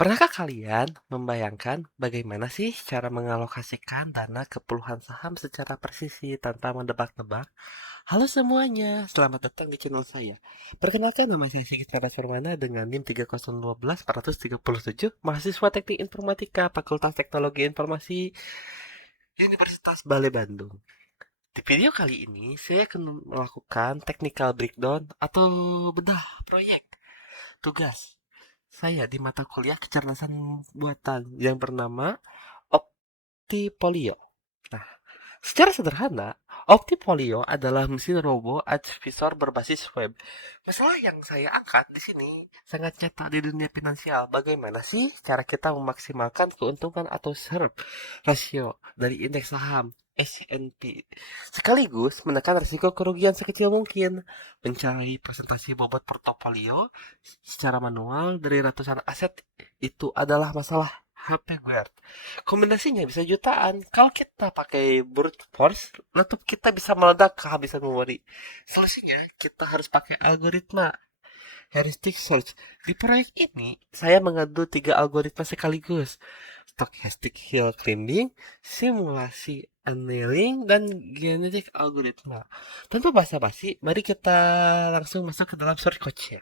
Pernahkah kalian membayangkan bagaimana sih cara mengalokasikan dana ke puluhan saham secara presisi tanpa menebak-nebak? Halo semuanya, selamat datang di channel saya. Perkenalkan, nama saya Sigit Paraswarmana dengan NIM 3012437, mahasiswa Teknik Informatika Fakultas Teknologi Informasi Universitas Bale Bandung. Di video kali ini, saya akan melakukan technical breakdown atau bedah proyek tugas saya di mata kuliah kecerdasan buatan yang bernama Optipolio. Nah, secara sederhana, Optipolio adalah mesin robo advisor berbasis web. Masalah yang saya angkat di sini sangat nyata di dunia finansial. Bagaimana sih cara kita memaksimalkan keuntungan atau Sharpe rasio dari indeks saham S&P, sekaligus menekan risiko kerugian sekecil mungkin. Mencari presentasi bobot portofolio secara manual dari ratusan aset itu adalah masalah HP Guard. Kombinasinya bisa jutaan. Kalau kita pakai brute force, laptop kita bisa meledak kehabisan memori. Solusinya, kita harus pakai algoritma heuristic search. Di proyek ini, saya mengadu tiga algoritma sekaligus. Stochastic hill climbing, simulasi annealing, dan genetic algoritma. Tanpa basa-basi, mari kita langsung masuk ke dalam source code-nya.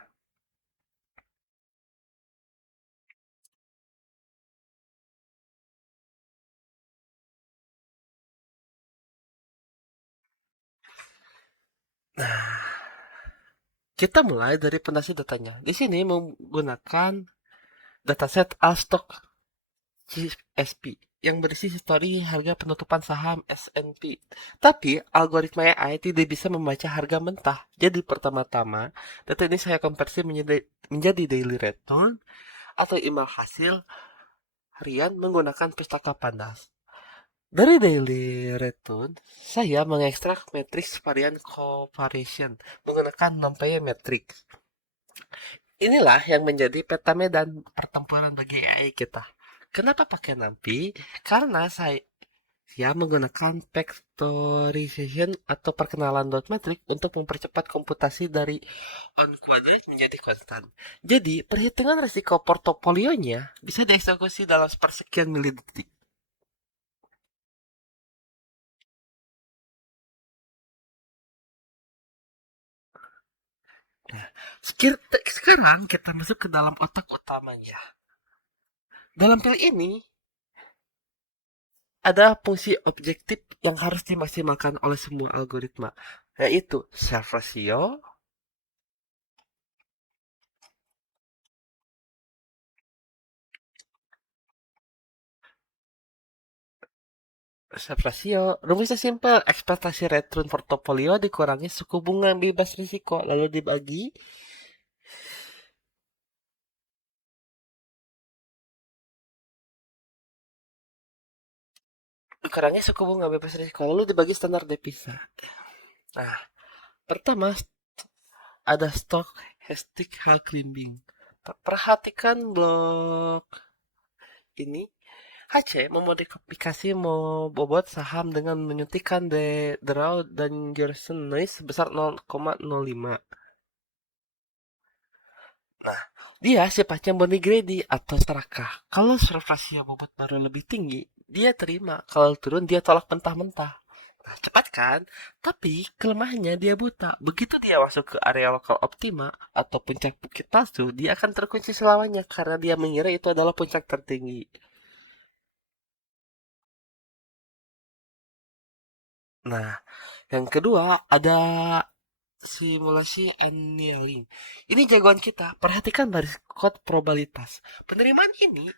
Nah, kita mulai dari fondasi datanya. Di sini menggunakan dataset Alstock CSP yang berisi histori harga penutupan saham S&P. Tapi algoritma AI tidak bisa membaca harga mentah. Jadi pertama-tama, data ini saya konversi menjadi daily return atau imbal hasil harian menggunakan pustaka pandas. Dari daily return, saya mengekstrak matriks varian covariation menggunakan NumPy matrix. Inilah yang menjadi peta medan pertempuran bagi AI kita. Kenapa pakai NumPy? Karena saya menggunakan factorization atau perkenalan dot matrix untuk mempercepat komputasi dari on quadrant menjadi konstan. Jadi, perhitungan risiko portofolionya bisa dieksekusi dalam sepersekian milidetik. Nah, sekarang kita masuk ke dalam otak utamanya. Dalam pil ini, ada fungsi objektif yang harus dimaksimalkan oleh semua algoritma, yaitu sharp ratio, sharp ratio, rumusnya simpel, ekspektasi return portofolio dikurangi suku bunga bebas risiko, lalu dikurangi suku bunga bebas risiko, lalu dibagi standar devisa. Nah, pertama ada stochastic hal climbing. Perhatikan blok ini. HC memodifikasi bobot saham dengan menyuntikkan draw dan Jerson noise sebesar 0,05. Dia sifatnya Bonnie greedy atau serakah. Kalau surface bobot baru lebih tinggi, dia terima. Kalau turun, dia tolak mentah-mentah. Nah, cepat kan? Tapi kelemahannya dia buta. Begitu dia masuk ke area lokal optima atau puncak bukit palsu, dia akan terkunci selamanya karena dia mengira itu adalah puncak tertinggi. Nah, yang kedua ada simulasi annealing. Ini jagoan kita. Perhatikan baris kode probabilitas. Penerimaan ini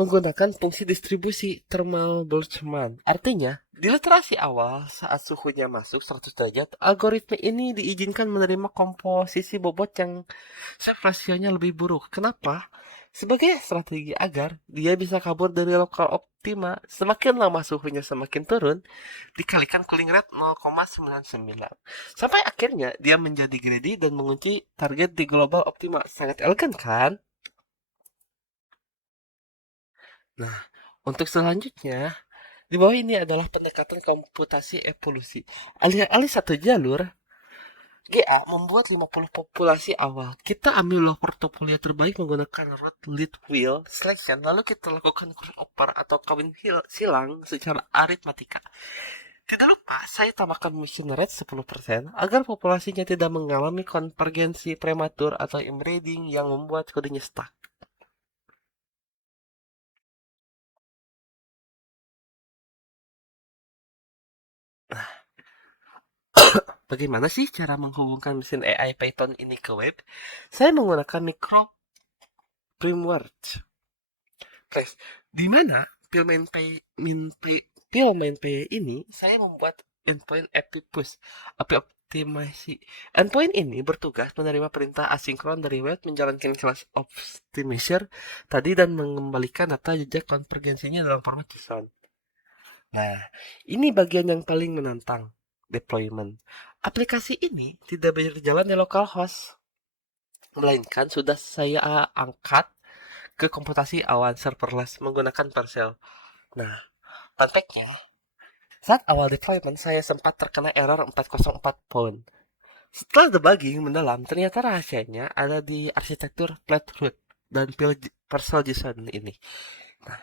menggunakan fungsi distribusi thermal Boltzmann. Artinya, di literasi awal saat suhunya masuk 100 derajat, algoritma ini diizinkan menerima komposisi bobot yang rasionya lebih buruk. Kenapa? Sebagai strategi agar dia bisa kabur dari lokal optima, semakin lama suhunya semakin turun, dikalikan cooling rate 0,99. Sampai akhirnya dia menjadi greedy dan mengunci target di global optima. Sangat elegan kan? Nah, untuk selanjutnya, di bawah ini adalah pendekatan komputasi evolusi. Alih-alih satu jalur, GA membuat 50 populasi awal. Kita ambil loh portofolio terbaik menggunakan root lead wheel selection, lalu kita lakukan crossover atau kawin silang secara aritmatika. Tidak lupa, saya tambahkan mission rate 10% agar populasinya tidak mengalami konvergensi prematur atau inbreeding yang membuat kodenya stuck. Bagaimana sih cara menghubungkan mesin AI Python ini ke web? Saya menggunakan micro framework. Guys, di mana Philmain Pay ini saya membuat endpoint API push, API optimasi. Endpoint ini bertugas menerima perintah asinkron dari web, menjalankan class optimizer tadi dan mengembalikan data jejak konvergensinya dalam format JSON. Nah, ini bagian yang paling menantang, deployment. Aplikasi ini tidak berjalan di localhost, melainkan sudah saya angkat ke komputasi awan serverless menggunakan Vercel. Nah, fun fact-nya, saat awal deployment saya sempat terkena error 404 pound. Setelah debugging mendalam, ternyata rahasianya ada di arsitektur Flatroot dan Vercel JSON ini. Nah,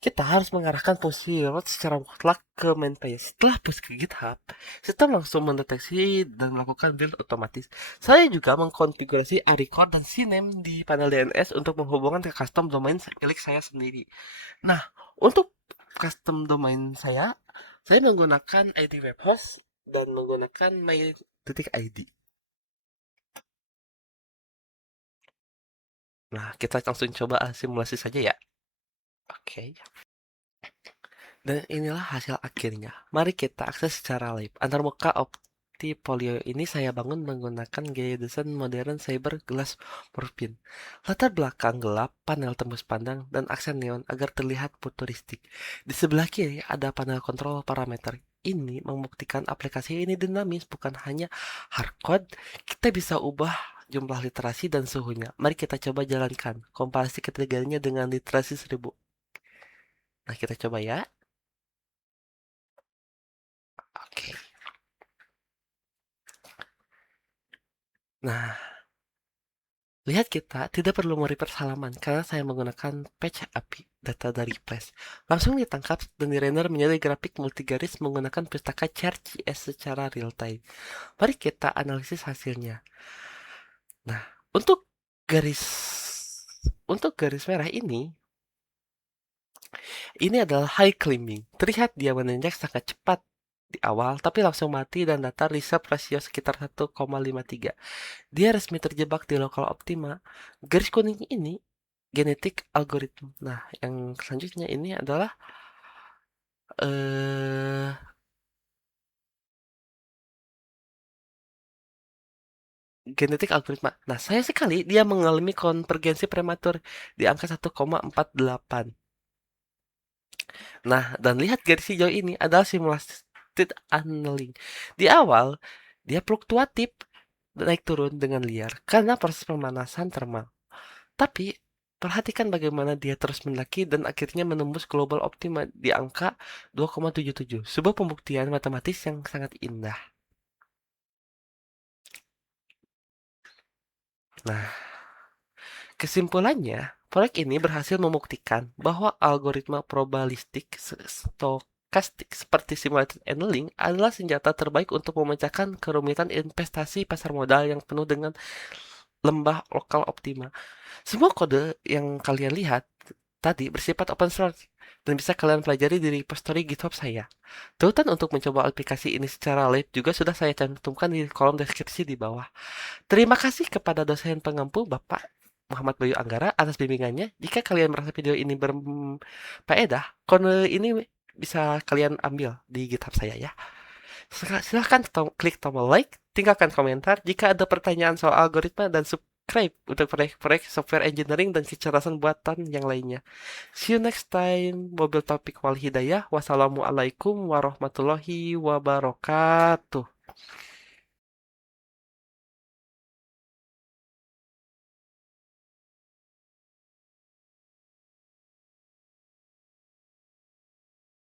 kita harus mengarahkan posisi reload secara mutlak ke main page. Setelah push ke GitHub, sistem langsung mendeteksi dan melakukan build otomatis. Saya juga mengkonfigurasi iRecord dan CNAME di panel DNS untuk menghubungkan ke custom domain milik saya sendiri. Nah, untuk custom domain saya menggunakan ID webhost dan menggunakan my.id. Nah, kita langsung coba simulasi saja ya. Oke. Dan inilah hasil akhirnya. Mari kita akses secara live. Antarmuka Optifolio ini saya bangun menggunakan gaya desain modern cyber glass morphine. Latar belakang gelap, panel tembus pandang, dan aksen neon agar terlihat futuristik. Di sebelah kiri ada panel kontrol parameter. Ini membuktikan aplikasi ini dinamis, bukan hanya hardcode. Kita bisa ubah jumlah literasi dan suhunya. Mari kita coba jalankan. Komparasi ketiganya dengan literasi 1000. Nah, kita coba ya. Oke. Nah, lihat kita tidak perlu merefer halaman karena saya menggunakan patch API data dari Flash. Langsung ditangkap dan dirender menjadi grafik multigaris menggunakan pustaka Chart.js secara real time. Mari kita analisis hasilnya. Nah, untuk garis garis merah ini adalah high climbing. Terlihat dia menanjak sangat cepat di awal, tapi langsung mati dan data reserve rasio sekitar 1,53. Dia resmi terjebak di lokal optima. Garis kuning ini genetik algoritma. Nah, yang selanjutnya ini adalah eh genetik algoritma. Nah, sayang sekali dia mengalami konvergensi prematur di angka 1,48. Nah, dan lihat garis hijau ini adalah simulasi annealing. Di awal, dia fluktuatif naik turun dengan liar karena proses pemanasan termal. Tapi perhatikan bagaimana dia terus mendaki dan akhirnya menembus global optima di angka 2,77. Sebuah pembuktian matematis yang sangat indah. Nah, kesimpulannya, proyek ini berhasil membuktikan bahwa algoritma probabilistik stokastik seperti simulated annealing adalah senjata terbaik untuk memecahkan kerumitan investasi pasar modal yang penuh dengan lembah lokal optima. Semua kode yang kalian lihat tadi bersifat open source dan bisa kalian pelajari di repository GitHub saya. Tautan untuk mencoba aplikasi ini secara live juga sudah saya cantumkan di kolom deskripsi di bawah. Terima kasih kepada dosen pengampu Bapak Muhammad Bayu Anggara atas bimbingannya. Jika kalian merasa video ini berfaedah, kode ini bisa kalian ambil di GitHub saya ya. Silahkan klik tombol like, tinggalkan komentar jika ada pertanyaan soal algoritma dan subscribe untuk proyek-proyek software engineering dan kecerdasan buatan yang lainnya. See you next time. Mobil topik wal hidayah. Wassalamualaikum warahmatullahi wabarakatuh.